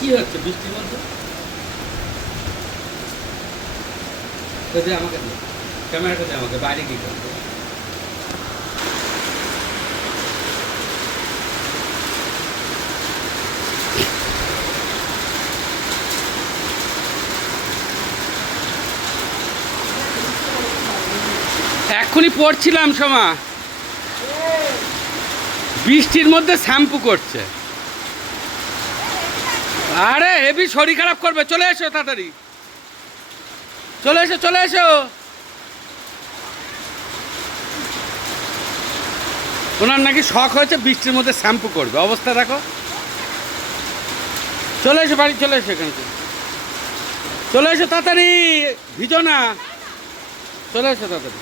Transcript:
কি হচ্ছে বৃষ্টির মধ্যে? আমাকে দে, ক্যামেরাটা দে আমাকে, বাইরে কি করবো? এক্ষুনি পড়ছিলাম সোমা, বৃষ্টির মধ্যে শ্যাম্পু করছে। আরে হেভি শরীর খারাপ করবে, চলে এসো তাড়াতাড়ি, চলে এসো চলে এসো। ওনার নাকি শখ হয়েছে বৃষ্টির মধ্যে শ্যাম্পু করবে, অবস্থা দেখো। চলে এসো বাড়ি, চলে এসো এখানে, চলে এসো তাড়াতাড়ি, ভিজো না, চলে এসো তাড়াতাড়ি।